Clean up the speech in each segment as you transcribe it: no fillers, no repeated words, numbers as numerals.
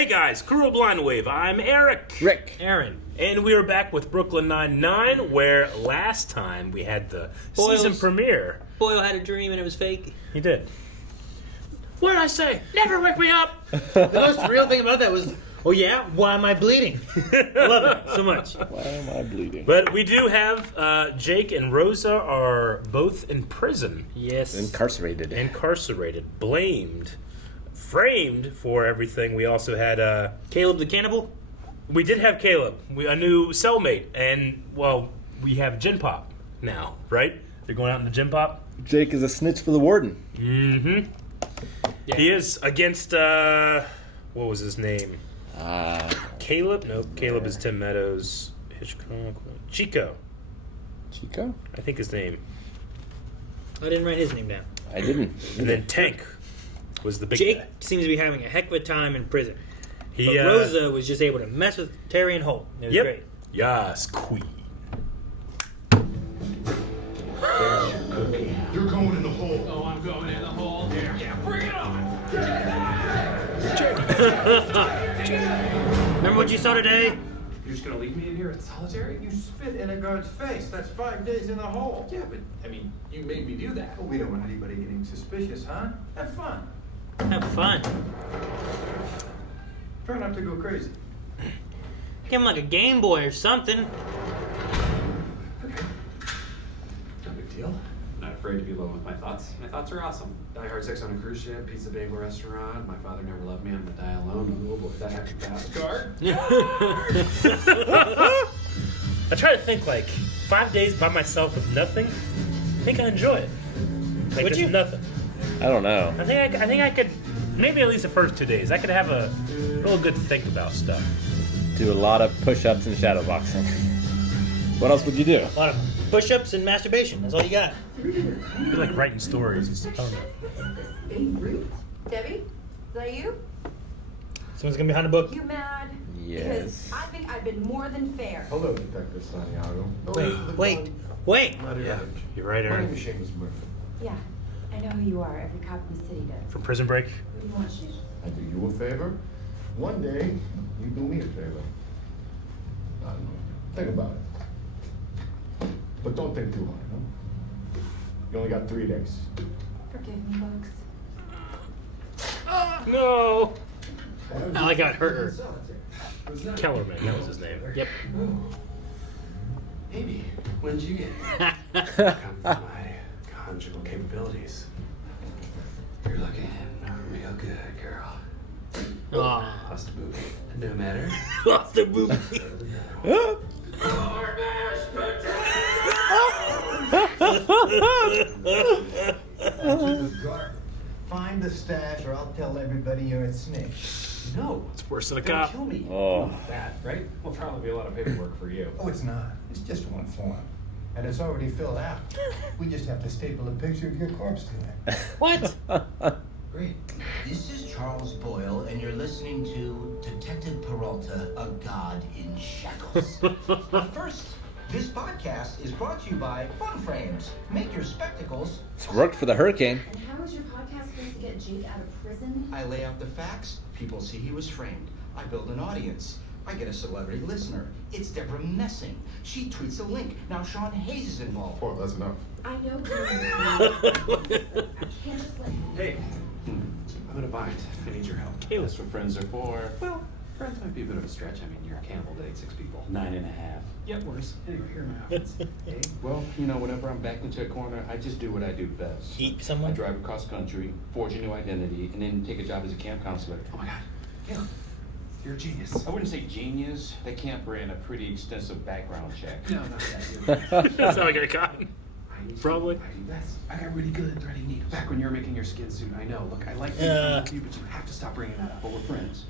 Hey guys, Crew of Blind Wave. I'm Eric. Rick. Aaron. And we are back with Brooklyn Nine-Nine, where last time we had the season premiere. Boyle had a dream and it was fake. He did. What did I say? Never wake me up! The most real thing about that was, oh yeah, why am I bleeding? I love it so much. Why am I bleeding? But we do have Jake and Rosa are both in prison. Yes. Incarcerated. Blamed. Framed for everything. We also had Caleb the Cannibal? we did have Caleb, a new cellmate, and well, we have Gin Pop now, right? They're going out in the Gin Pop. Jake is a snitch for the warden. Mm-hmm. Yeah. He is against what was his name? Caleb? No, Caleb is Tim Meadows. Hitchcock. Chico, I think his name. I didn't write his name down. I didn't. And then Tank was the big Jake guy. seems to be having a heck of a time in prison. He, But Rosa was just able to mess with Terry and Holt. It was great. Yes, queen. There's your cookie. You're going in the hole. Oh, I'm going in the hole. Yeah, bring it on. Remember what you saw today? You're just gonna leave me in here in solitary? You spit in a guard's face. That's 5 days in the hole. Yeah, but I mean, you made me do that. Well, we don't want anybody getting suspicious, huh? Have fun. Have fun. Try not to go crazy. Give him like a Game Boy or something. Okay. No big deal. Not afraid to be alone with my thoughts. My thoughts are awesome. Die hard sex on a cruise ship, pizza bagel restaurant. My father never loved me. I'm gonna die alone. Oh boy, that happened fast. Guard. I try to think 5 days by myself with nothing. I think I enjoy it. Would just you? nothing. I don't know. I think I could. Maybe at least the first 2 days. I could have a real good think about stuff. Do a lot of push-ups and shadow boxing. What else would you do? A lot of push-ups and masturbation. That's all you got. I like writing stories and stuff. I don't know. Beirut. Debbie, is that you? Someone's gonna be behind the book. You mad? Yes. Because I think I've been more than fair. Hello, Detective Santiago. Wait. Yeah, you're right, My name Aaron. is Seamus Murphy. Yeah, I know who you are. Every cop in the city does. From Prison Break. What do you want, Shane? I do you a favor. One day, you do me a favor. I don't know. Think about it. But don't think too hard, huh? You only got 3 days. Forgive me, Bugs. No. I like how it hurt her. Kellerman, that was his name. Yep. Amy, when did you get here? Come to my conjugal capabilities. You're looking real good, girl. Aw. Lost a booby. No matter. Lost the booby. Find the stash or I'll tell everybody you're a snitch. No. It's worse than a You're gonna cop. kill me. Oh. That, right? Will probably be a lot of paperwork for you. Oh, it's not. It's just one form. And it's already filled out. We just have to staple a picture of your corpse to it. What? Great. This is Charles Boyle, and you're listening to Detective Peralta, a god in shackles. But first, this podcast is brought to you by Fun Frames. Make your spectacles. It's worked for the hurricane. And how is your podcast going to get Jake out of prison? I lay out the facts. People see he was framed. I build an audience. I get a celebrity listener. It's Deborah Messing. She tweets a link. Now Sean Hayes is involved. Oh, that's enough. I know you're I can't just let Hey, I'm in a bind. I need your help. That's what friends are for. Well, friends might be a bit of a stretch. I mean, you're a Campbell to 6 people. 9.5. Yep, worse. Anyway, here are my options. Hey, well, whenever I'm backed into a corner, I just do what I do best. Eat I someone? drive across country, forge a new identity, and then take a job as a camp counselor. Oh my god. Caleb, you're a genius. I wouldn't say genius. That camp ran a pretty extensive background check. No, not that. That's how I got caught. I need Probably. I do best. I got really good at threading needles. Back when you were making your skin suit, I know. Look, I like to with you, but you have to stop bringing that up. But we're friends.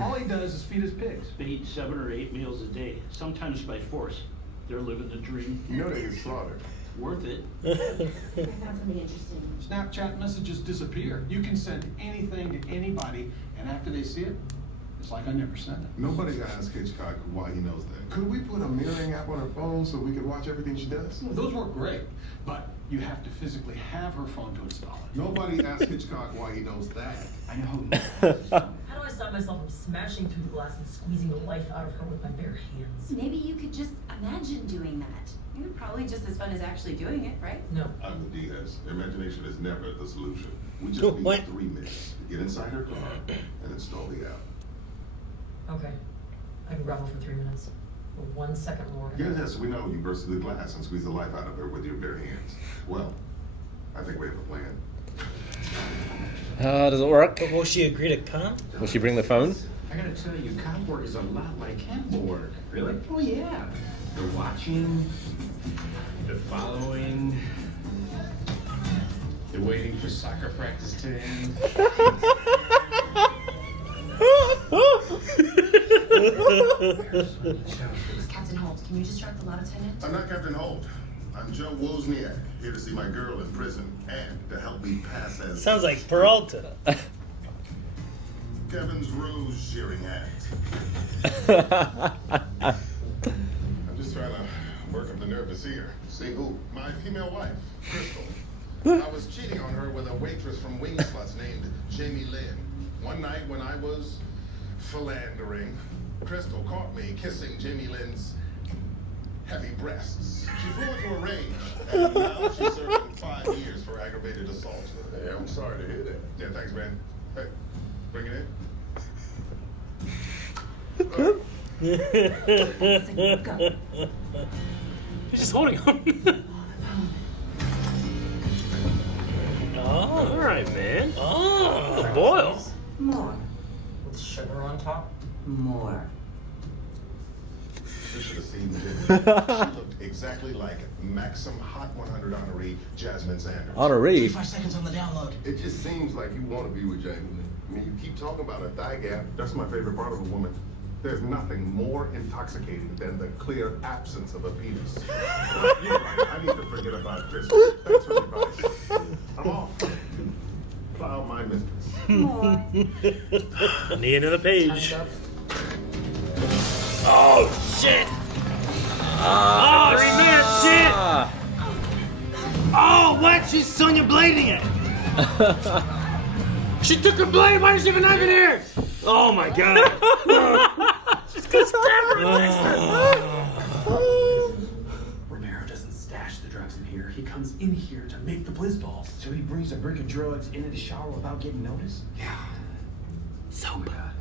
All he does is feed his pigs. They eat 7 or 8 meals a day, sometimes by force. They're living the dream. You know they get slaughtered. Worth it. I found something interesting. Snapchat messages disappear. You can send anything to anybody, and after they see it, it's like I never sent it. Nobody asked Hitchcock why he knows that. Could we put a mirroring app on her phone so we could watch everything she does? Those work great, but You have to physically have her phone to install it. Nobody asked Hitchcock why he knows that. I know. How do I stop myself from smashing through the glass and squeezing the life out of her with my bare hands? Maybe you could just imagine doing that. You're probably just as fun as actually doing it, right? No. I'm with Diaz. Imagination is never the solution. We just need 3 minutes to get inside her car and install the app. Okay. I can grovel for 3 minutes. For 1 second more. Yes, we know you burst through the glass and squeezed the life out of her with your bare hands. Well, I think we have a plan. Does it work? But will she agree to come? Will she bring the phone? I gotta tell you, cop work is a lot like handball work. Really? Oh yeah. The watching, the following, the waiting for soccer practice to end. Captain Holt, can you just start the lot attendant? I'm not Captain Holt. I'm Joe Wozniak, here to see my girl in prison and to help me pass as... Sounds like Peralta. Kevin's rose shearing act. I'm just trying to work up the nerve to see her. See who? My female wife, Crystal. I was cheating on her with a waitress from Wing Sluts named Jamie Lynn. One night when I was philandering, Crystal caught me kissing Jamie Lynn's heavy breasts. She flew into a rage, and now she's serving 5 years for aggravated assault. Yeah, I'm sorry to hear that. Yeah, thanks, man. Hey, bring it in. He's just holding on. Oh. All right, man. Oh. Boil. More. With sugar on top? More. You should have seen Jimmy. She looked exactly like Maxim Hot 100 honoree Jasmine Sanders. Honoree? 5 seconds on the download. It just seems like you want to be with Jamie. I mean, you keep talking about a thigh gap. That's my favorite part of a woman. There's nothing more intoxicating than the clear absence of a penis. You're right. I need to forget about this. Thanks for the advice. I'm off. Plow my mistress. More. Need another page. Oh, shit. Oh, 3 minutes, shit. Oh, what? She's Sonya blading it. She took her blade. Why does she have a knife in here? Oh my god. She's gonna stab her. Romero doesn't stash the drugs in here. He comes in here to make the blizz balls. So he brings a brick of drugs into the shower without getting noticed? Yeah. Soap. Oh my god.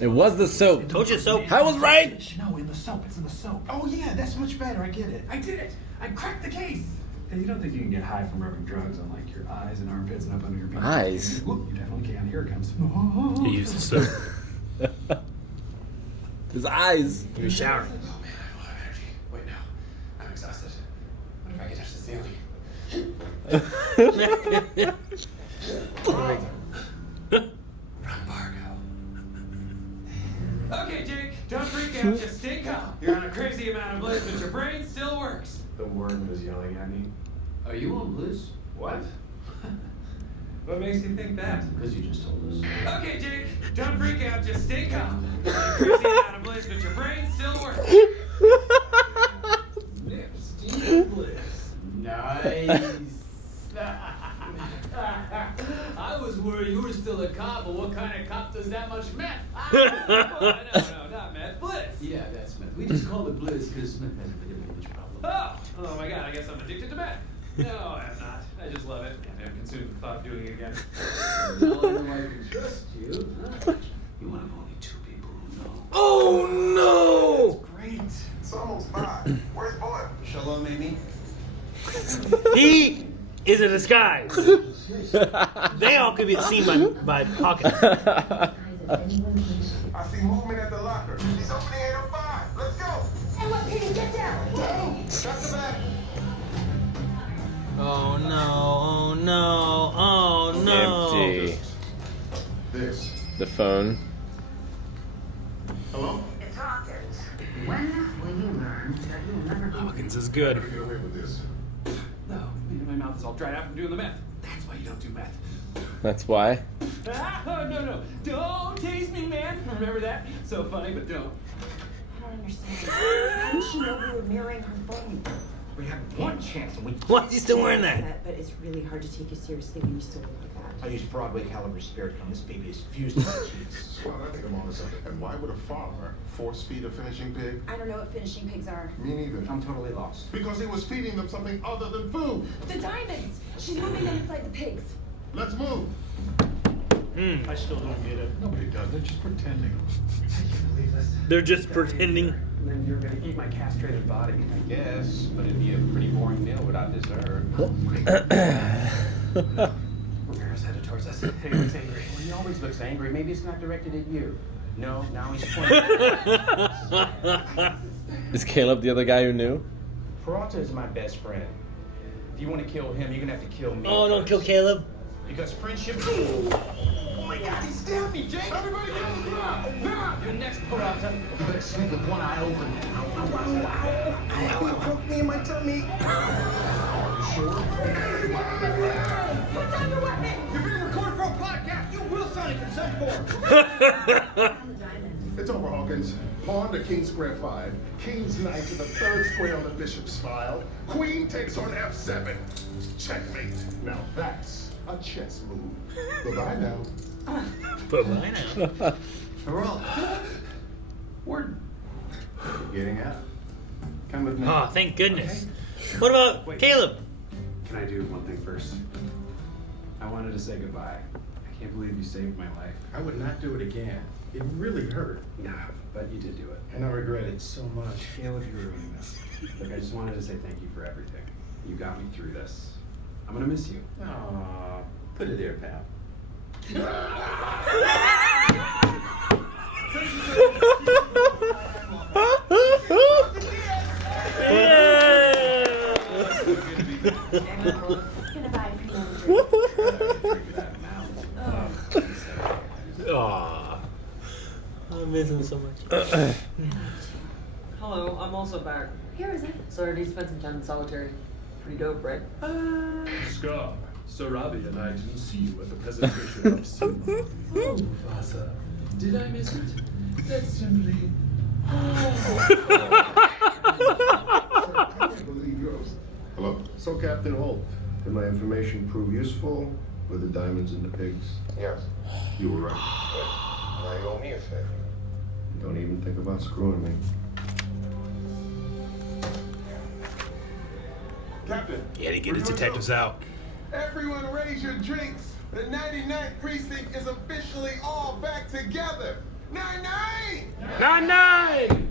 It was the soap. Told you soap. I was right. No, in the soap. It's in the soap. Oh, yeah, that's much better. I get it. I did it! I cracked the case! Hey, you don't think you can get high from rubbing drugs on like your eyes and armpits and up under your beard? Eyes? Whoop, you definitely can. Here it comes. He used the soap. His eyes. He was showering. Oh man, I have a lot of energy. Wait, no. I'm exhausted. What if I could touch the ceiling? Rumbargo. Okay, Jake, don't freak out. Just stay calm. You're on a crazy amount of bliss, but your brain still works. The worm was yelling at me. Are you on bliss? What? What makes you think that? Because you just told us. Okay, Jake, don't freak out. Just stay calm. You're on a crazy amount of bliss, but your brain still works. Steve Bliss. Nice. I was worried you were still a cop, but what kind of cop does that much meth? No, not meth. Bliss. Yeah, that's meth. We just call it bliss because meth has a bit of an image problem. Oh my god, I guess I'm addicted to meth. No, I'm not. I just love it. I haven't consumed the thought of doing it again. No, I know I can trust you. You're one of only 2 people who know. Oh, no. That's great. It's almost 5. Where's Boyle? Shalom, Amy. He is a disguise. They all could be seen by pockets. I see movement at the locker. He's opening 805. Let's go. And what, Petey, get down! Shut the back. Oh, no. Oh, no. Oh, no. Empty. This. The phone. Hello? It's Hawkins. When will you learn that you'll never be... Hawkins is good. Get away with this. No, my mouth is all dried out from doing the meth. That's why you don't do meth. That's why. No. Don't tease me, man. Remember that? So funny, but don't. I don't understand. How did she know we were mirroring her phone? We had one chance and we... Why is he still wearing that? But it's really hard to take you seriously when you still look like that. I used Broadway caliber spirit gum. This baby is fused to my cheeks. Well, I think I'm on to something. And why would a farmer force feed a finishing pig? I don't know what finishing pigs are. Me neither. I'm totally lost. Because he was feeding them something other than food. The diamonds! She's moving them inside the pigs. Let's move. I still don't get it. Nobody does. They're just pretending. They're just pretending. And then you're gonna eat my castrated body. I guess, but it'd be a pretty boring meal without dessert. Ramirez headed towards us. He looks angry. Well, he always looks angry. Maybe it's not directed at you. No, now he's pointing. Is Caleb the other guy who knew? Peralta is my best friend. If you want to kill him, you're gonna have to kill me. Oh, don't kill Caleb. Because friendship. Oh my God, he stabbed me, Jake! Everybody get on the ground! Now! You're next, Peralta. You better sleep with one eye open. Ow, it broke me in my tummy. Put down your weapon! You're being recorded for a podcast. You will sign a consent form. It's over, Hawkins. Pawn to King Square 5. King's knight to the 3rd square on the bishop's file. Queen takes on F7. Checkmate. Now that's a chess move. Bye-bye now. Bye-bye now. Peralta. We're Getting out. come with me. Oh, thank goodness. What about Wait. Caleb? Can I do one thing first? I wanted to say goodbye. I can't believe you saved my life. I would not do it again. It really hurt. Nah, but you did do it. And I regret it so much. Caleb, you ruined this. Look, I just wanted to say thank you for everything. You got me through this. I'm gonna miss you. Aw, put it there, pal. Gonna buy a pretty Aw. I miss him so much. Hello, I'm also back. Here is it. So I already spent some time in solitary. Pretty dope, right? Scar, Sarabi and I didn't see you at the presentation of Silma. Oh, Vasa, did I miss it? That's simply... I can't believe yours. Hello? So, Captain Holt, did my information prove useful with the diamonds and the pigs? Yes. You were right. Now you owe me a favor. Don't even think about screwing me. Captain. Yeah, to get his detectives out. Everyone raise your drinks. The 99th precinct is officially all back together. 9-9! 9-9!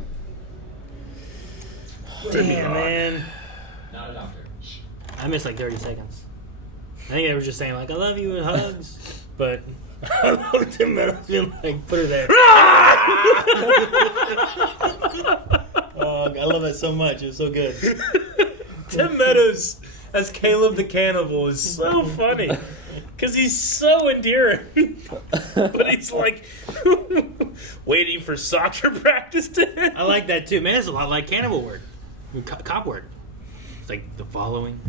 Damn, man. Not a doctor. I missed like 30 seconds. I think they were just saying, like, I love you and hugs. But I love Tim Meadows being like, put her there. Oh, I love that so much. It was so good. Tim Meadows as Caleb the Cannibal is so funny. Because he's so endearing. But he's like waiting for soccer practice to end. I like that too. Man, it's a lot like cannibal word. Cop word. It's like the following,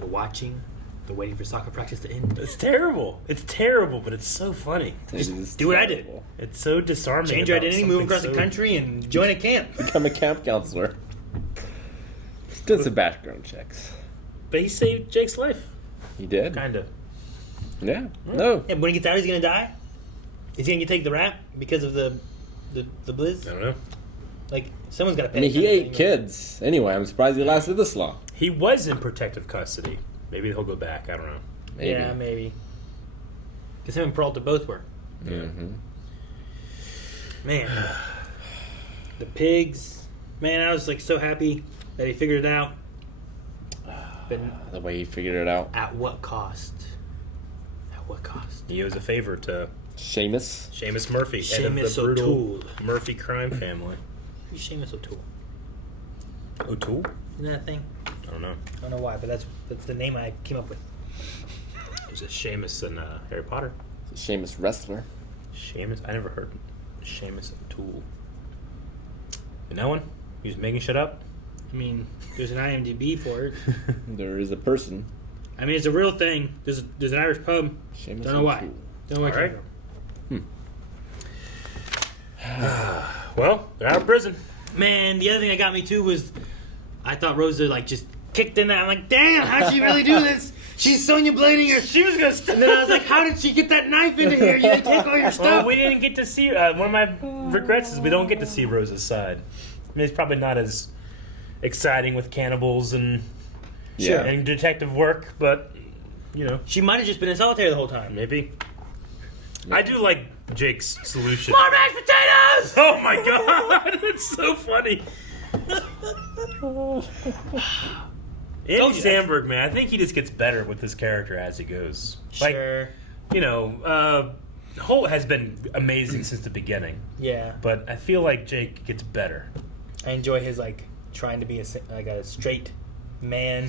the watching, the waiting for soccer practice to end. It's terrible. It's terrible, but it's so funny. Just do what I did. It's so disarming. Change your about identity, move something across the country, and join a camp. Become a camp counselor. Just did some background checks. But he saved Jake's life. He did? Kind of. Yeah. No. And when he gets out, he's going to die? Is he going to take the rap because of the blizz? I don't know. Like, someone's got to pay. I mean, he ate kids. Anyway, I'm surprised he lasted this long. He was in protective custody. Maybe he'll go back. I don't know. Maybe. Yeah, maybe. Because him and Peralta both were. Mm-hmm. Man. The pigs. Man, I was like so happy that he figured it out. But the way he figured it out. At what cost? At what cost? He owes a favor to Seamus Murphy, head of Seamus the brutal O'Toole. Murphy crime family. Who's Seamus O'Toole? O'Toole? Isn't that a thing? I don't know. I don't know why, but that's the name I came up with. Is it Seamus in Harry Potter? It's a Seamus wrestler. Seamus? I never heard Seamus O'Toole. You know one? You just making shit up? I mean, there's an IMDb for it. There is a person. I mean, it's a real thing. There's an Irish pub. Seamus Don't know why. O'Toole. Don't know why. All right. Well, they're out of prison. Man, the other thing that got me too was I thought Rosa like just kicked in that. I'm like, damn, how'd she really do this? She's Sonya blading her. She was gonna. And then I was like, how did she get that knife into here? You take all your stuff. Well, we didn't get to see. One of my regrets is we don't get to see Rose's side. I mean, it's probably not as exciting with cannibals and and detective work, but you know, she might have just been in solitary the whole time. Maybe. I do like Jake's solution. More mashed potatoes! Oh my god, that's so funny. Andy Samberg, man, I think he just gets better with his character as he goes. Like, Sure. you know, Holt has been amazing since the beginning. Yeah. But I feel like Jake gets better. I enjoy his like trying to be a straight man.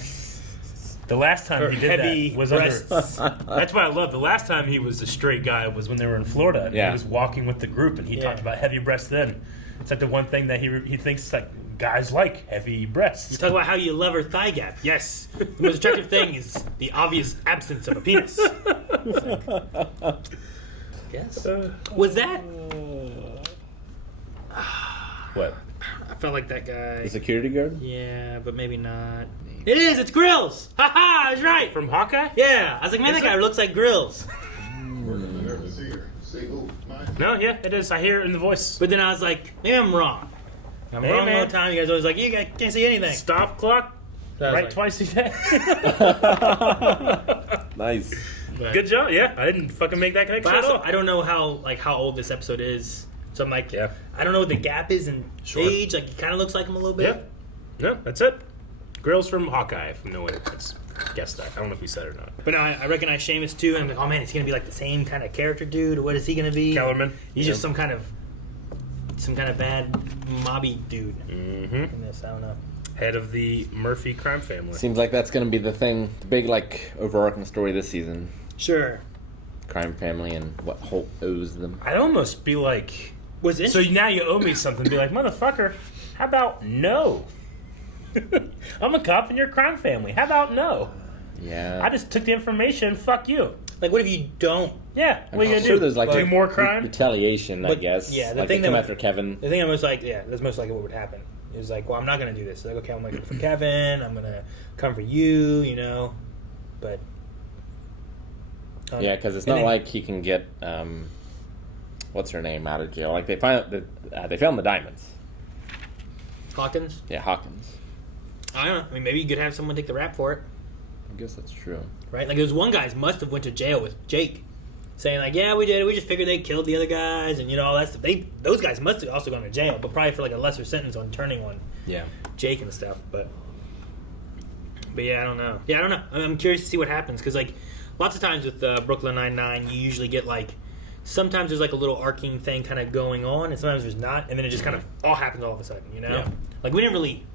The last time he did heavy that was breasts. That's what I love. The last time he was a straight guy was when they were in Florida. And Yeah. He was walking with the group, and he talked about heavy breasts then. It's like the one thing that he thinks like guys like heavy breasts. You talk about how you love her thigh gap. Yes. The most attractive thing is the obvious absence of a penis. Yes. Was that? What? I felt like that guy. The security guard? Yeah, but maybe not. It is. It's Grills. Ha ha! I was right. From Hawkeye? Yeah. I was like, man, that guy looks like Grills. No, yeah, it is. I hear it in the voice. But then I was like, maybe I'm wrong. I'm Hey, wrong man. all the time. You guys always like, you guys can't see anything. Stop clock. So I was Right like- twice a day. Nice. Good job. Yeah, I didn't fucking make that connection But at also, all. I don't know how old this episode is. So I'm like, Yeah. I don't know what the gap is in Sure. age. Like, it kind of looks like him a little bit. Yeah. No, that's it. Grills from Hawkeye, if no one has guessed that. I don't know if we said it or not. But no, I recognize Seamus too. And I'm like, oh man, is he gonna be like the same kind of character dude, or what is he gonna be? Kellerman. He's just Yeah. some kind of bad mobby dude Mm-hmm. in this. I don't know. Head of the Murphy crime family. Seems like that's going to be the thing, the big, like, overarching story this season. Sure. Crime family and what Holt owes them. I'd almost be like, Was it? so now you owe me something. Be like, motherfucker, how about no? I'm a cop in your crime family. How about no? Yeah. I just took the information. Fuck you. Like, what if you don't? Yeah. What are you I'm gonna sure do? there's, like, do a more crime? retaliation, I But, guess. yeah, the like thing they come that- after Kevin. The thing I'm most like, yeah, that's most likely what would happen. It was like, well, I'm not gonna do this. So like, okay, I'm gonna come for Kevin. I'm gonna come for you. You know, but Yeah, because it's and not then- like he can get what's her name out of jail. Like they found the diamonds. Hawkins. Yeah, Hawkins. I don't know. I mean, maybe you could have someone take the rap for it, I guess that's true. right? Like, there's one guys must have went to jail with Jake, saying like, yeah, we did it. We just figured they killed the other guys, and you know all that stuff. Those guys must have also gone to jail, but probably for like a lesser sentence on turning on Yeah. Jake and stuff. But yeah, I don't know. Yeah, I don't know. I'm curious to see what happens because like lots of times with Brooklyn Nine-Nine, you usually get like sometimes there's like a little arcing thing kind of going on, and sometimes there's not, and then it just kind of all happens all of a sudden. You know, Yeah. like we didn't really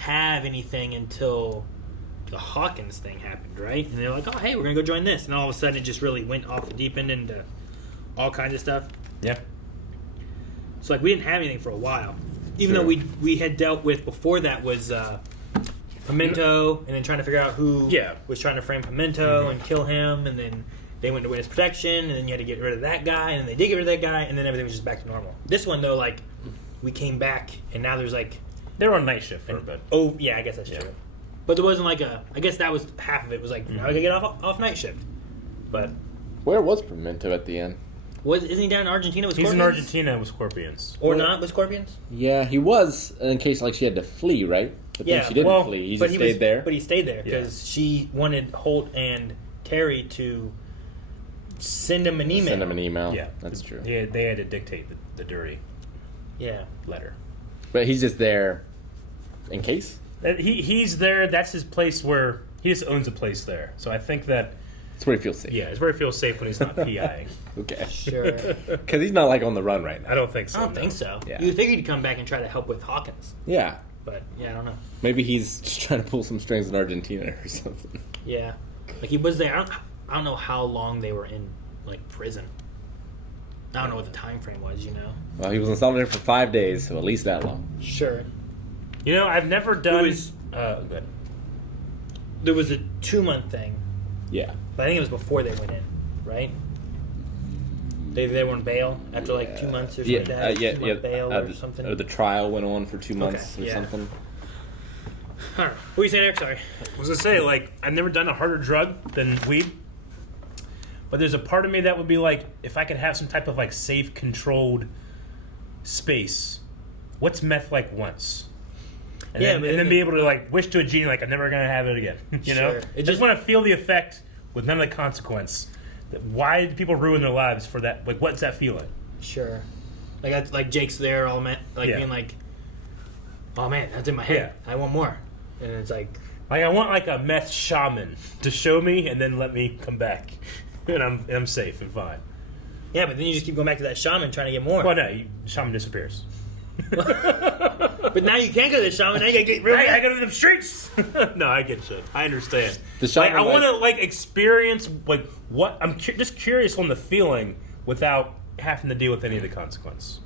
have anything until the Hawkins thing happened, right? And they're like, oh hey, we're gonna go join this, and all of a sudden it just really went off the deep end into all kinds of stuff. Yeah. So like we didn't have anything for a while, even Sure. though we had dealt with before that was Pimento, and then trying to figure out who was trying to frame Pimento and kill him, and then they went to witness protection, and then you had to get rid of that guy, and then they did get rid of that guy, and then everything was just back to normal. This one though, like we came back, and now there's like they were on night shift for a bit. Oh yeah, I guess that's true. But there wasn't like I guess that was half of it. Was like now I gotta get off night shift. But Where was Pimento at the end? isn't he down in Argentina with He's in Scorpions? Argentina with Scorpions. Or not with Scorpions? Yeah, he was in case like she had to flee, right? But then she didn't flee. He just stayed there. But he stayed there because she wanted Holt and Terry to send him an email. Send him an email. Yeah, that's true. Yeah, they had to dictate the dirty letter. But he's just there in case. He's there. That's his place where he just owns a place there. So I think that it's where he feels safe. Yeah, it's where he feels safe when he's not PIing. Okay, Sure. Because he's not like on the run right now. I don't think so. I don't think so. Yeah. You would figure he'd come back and try to help with Hawkins. Yeah. But yeah, I don't know. Maybe he's just trying to pull some strings in Argentina or something. Yeah, like he was there. I don't know how long they were in like prison. I don't know what the time frame was. You know. Well, he was in solitary for 5 days, so at least that long. Sure. You know, I've never done. Good. There was a 2-month thing. Yeah. But I think it was before they went in, right? They were on bail after like 2 months or something like that. 2-month bail or something. The trial went on for 2 months or yeah. something. What were you saying, Eric? Sorry. I was gonna say, like, I've never done a harder drug than weed, but there's a part of me that would be like, if I could have some type of like safe, controlled space. What's meth like once? And then be able to like wish to a genie like I'm never gonna have it again. You know, I just want to feel the effect with none of the consequence. Why do people ruin their lives for that? Like, what's that feeling? Sure. Like that's like Jake's there, all being like, oh man, that's in my head. Yeah. I want more, and it's like I want like a meth shaman to show me and then let me come back, and I'm safe and fine. Yeah, but then you just keep going back to that shaman trying to get more. Well, no, shaman disappears. But now you can't go to the shaman. Now you gotta get real. I go to the streets. No, I get shit. I understand. The shaman, I want to like experience like what I'm just curious on the feeling without having to deal with any of the consequence.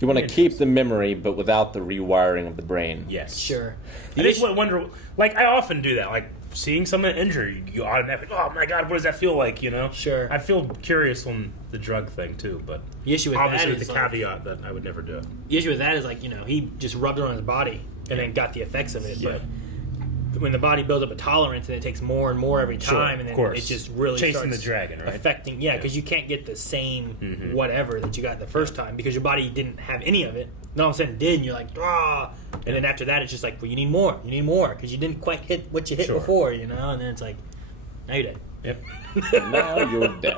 You want to keep the memory, but without the rewiring of the brain. Yes, sure. I just wonder. Like I often do that. Like seeing someone injured, you automatically, oh my god, what does that feel like? You know. Sure. I feel curious on the drug thing too, but the issue with obviously that with is the caveat that I would never do it. The issue with that is like he just rubbed it on his body and then got the effects of it, but when the body builds up a tolerance and it takes more and more every time, and then it just really chasing starts the dragon, right? affecting. Yeah, because you can't get the same whatever that you got the first time because your body didn't have any of it. And all of a sudden it did, and you're like, ah. And then after that, it's just like, well, you need more because you didn't quite hit what you hit before, you know. And then it's like, now you're dead. Yep. Now you're dead.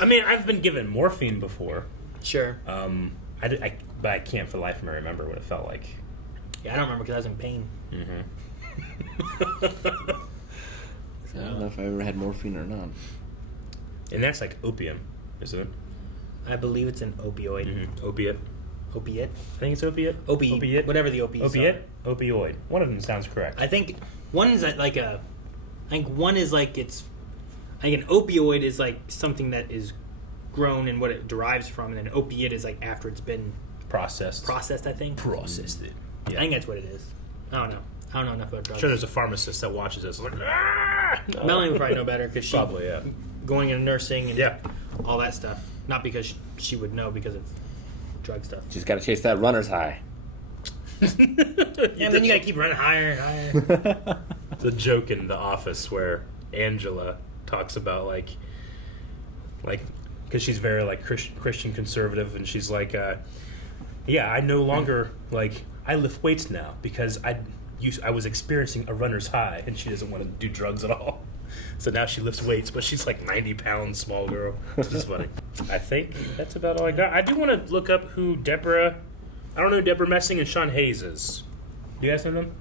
I mean, I've been given morphine before. Sure. But I can't for the life of me remember what it felt like. Yeah, I don't remember because I was in pain. I don't know if I ever had morphine or not. And that's like opium, isn't it? I believe it's an opioid. Opiate. Opiate? I think it's opiate. Opiate. Whatever the opiates Opiate? Opioid. One of them sounds correct. I think one is like I think one is like it's... I think an opioid is like something that is grown and what it derives from, and then an opiate is like after it's been... Processed, I think. Processed it. Yeah. I think that's what it is. I don't know. I don't know enough about drugs. I'm sure there's a pharmacist that watches this. Like, ah! No. Melanie would probably know better because she probably going into nursing and all that stuff. Not because she would know because of drug stuff. She's got to chase that runner's high. And then you got to keep running higher and higher. The joke in The Office where Angela talks about like because she's very like Christian conservative, and she's like, I no longer like I lift weights now because I was experiencing a runner's high, and she doesn't want to do drugs at all. So now she lifts weights, but she's like 90 pounds, small girl. Which is funny. I think that's about all I got. I do want to look up who Deborah... I don't know who Deborah Messing and Sean Hayes is. Do you guys know them?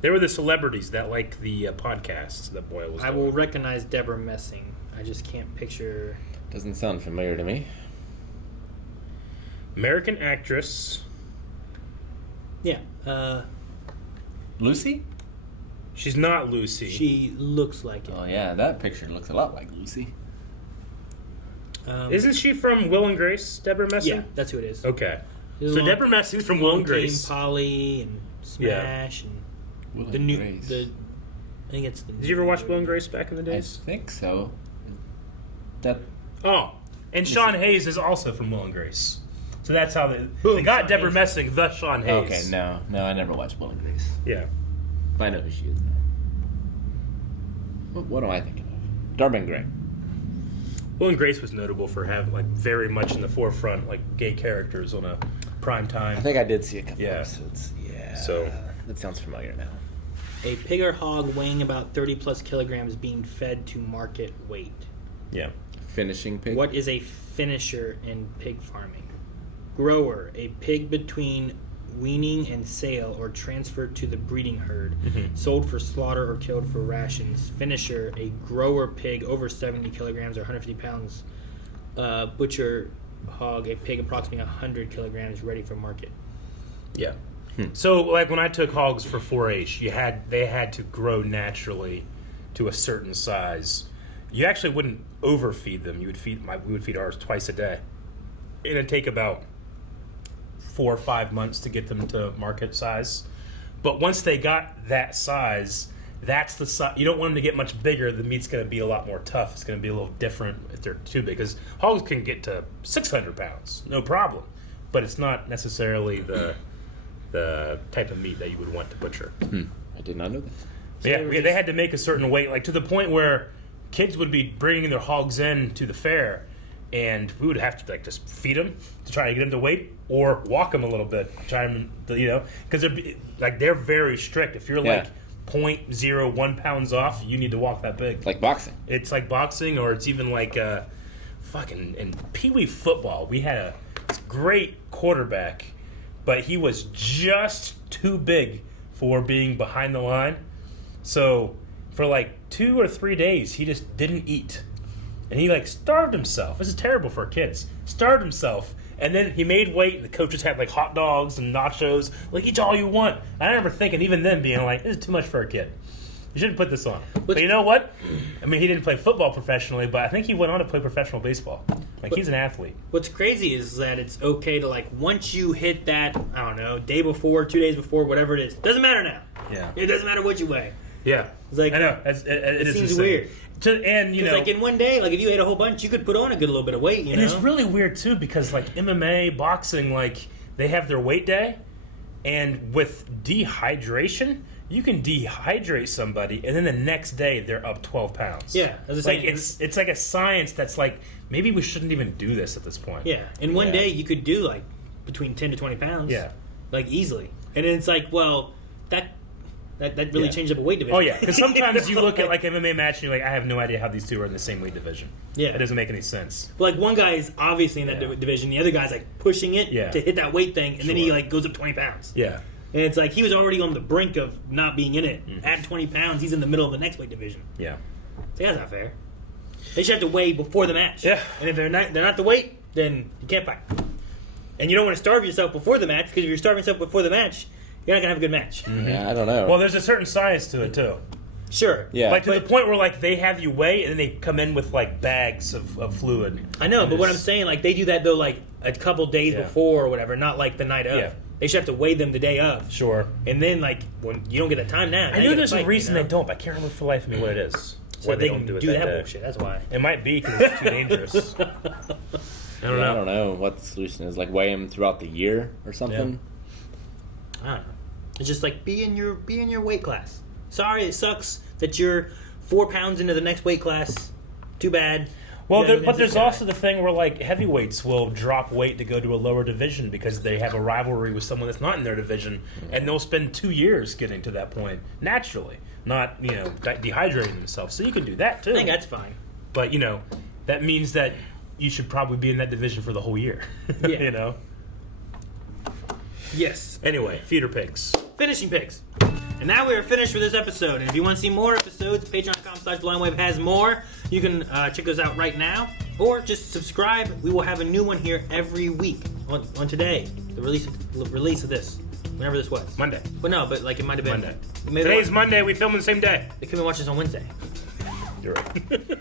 They were the celebrities that like the podcast that Boyle was doing. I will recognize Deborah Messing. I just can't picture... Doesn't sound familiar to me. American actress. Yeah. Lucy? She's not Lucy. She looks like it. Oh, yeah, that picture looks a lot like Lucy. Isn't she from Will and Grace, Deborah Messing? Yeah, that's who it is. Okay. So Deborah Messing's from Will and Grace. Polly and Smash and Will the and new... Grace. I think it's the... Did you ever watch Will and Grace back in the days? I think so. And Sean Hayes is also from Will and Grace. So that's how they got Deborah Messing, the Sean Hayes. Okay, no, I never watched Will and Grace. Yeah. But I know who she is now. What am I thinking of? Darby Gray. Will and Grace was notable for having like very much in the forefront like gay characters on a prime time. I think I did see a couple episodes. Yeah. So that sounds familiar now. A pig or hog weighing about 30 plus kilograms being fed to market weight. Yeah. Finishing pig. What is a finisher in pig farming? Grower, a pig between weaning and sale or transferred to the breeding herd, sold for slaughter or killed for rations. Finisher, a grower pig over 70 kilograms or 150 pounds. Butcher hog, a pig approximately 100 kilograms ready for market. Yeah. So like when I took hogs for 4-H, they had to grow naturally to a certain size. You actually wouldn't overfeed them. We would feed ours twice a day. It'd take about 4 or 5 months to get them to market size. But once they got that size, that's the size. You don't want them to get much bigger. The meat's going to be a lot more tough. It's going to be a little different if they're too big. Because hogs can get to 600 pounds, no problem. But it's not necessarily the the type of meat that you would want to butcher. I did not know that. So they had to make a certain weight, like to the point where kids would be bringing their hogs in to the fair, and we would have to like just feed them to try to get them to weight, or walk them a little bit, try them, because they're very strict. If you're like 0.01 pounds off, you need to walk that big. Like boxing. It's like boxing, or it's even like fucking in Pee Wee football. We had a great quarterback, but he was just too big for being behind the line. So for like 2 or 3 days, he just didn't eat. And he like starved himself. This is terrible for kids. Starved himself. And then he made weight, and the coaches had like hot dogs and nachos. Like, eat all you want. And I remember thinking, even then, being like, this is too much for a kid. You shouldn't put this on. But you know what? I mean, he didn't play football professionally, but I think he went on to play professional baseball. Like, he's an athlete. What's crazy is that it's okay to, like, once you hit that, I don't know, day before, 2 days before, whatever it is. Doesn't matter now. Yeah. It doesn't matter what you weigh. Yeah. It's like, I know. It seems weird. And, you know, like in one day, like if you ate a whole bunch, you could put on a good little bit of weight, you know? And it's really weird, too, because, like, MMA, boxing, like, they have their weight day, and with dehydration, you can dehydrate somebody, and then the next day they're up 12 pounds. Yeah. It's like, it's like a science that's like, maybe we shouldn't even do this at this point. Yeah. In one day, you could do, like, between 10 to 20 pounds. Yeah. Like, easily. And then it's like, well, that really changed up a weight division. Oh, yeah. Because sometimes you look at, like, MMA match, and you're like, I have no idea how these two are in the same weight division. Yeah. It doesn't make any sense. Like, one guy is obviously in that division. The other guy's, like, pushing it to hit that weight thing, and then he, like, goes up 20 pounds. Yeah. And it's like he was already on the brink of not being in it. At 20 pounds, he's in the middle of the next weight division. Yeah. So that's not fair. They should have to weigh before the match. Yeah. And if they're not the weight, then you can't fight. And you don't want to starve yourself before the match, because if you're starving yourself before the match, you're not going to have a good match. Yeah, I don't know. Well, there's a certain science to it, too. Sure. Yeah. Like, to the point where, like, they have you weigh, and then they come in with, like, bags of fluid. I know, but what I'm saying, like, they do that, though, like, a couple days before or whatever, not, like, the night of. Yeah. They should have to weigh them the day of. Sure. And then, like, when you don't get the time now. I know there's a reason they don't, but I can't remember for the life of me what it is. So why they don't can it do that day. bullshit, that's why. It might be because it's too dangerous. I don't know. what the solution is. Like, weigh them throughout the year or something. I don't know. It's just like be in your weight class. Sorry, it sucks that you're 4 pounds into the next weight class. Too bad. Well, but there's also the thing where, like, heavyweights will drop weight to go to a lower division because they have a rivalry with someone that's not in their division, and they'll spend 2 years getting to that point naturally, not, dehydrating themselves. So you can do that, too. I think that's fine. But, that means that you should probably be in that division for the whole year. Yeah. Yes. Anyway, feeder pigs. Finishing picks. And now we are finished with this episode. And if you want to see more episodes, patreon.com/blindwave has more. You can check those out right now. Or just subscribe. We will have a new one here every week on today. The release of this. Whenever this was. Monday. But no, but like it might have been. Monday. Today's Monday. We film on the same day. They couldn't watch this on Wednesday. You're right.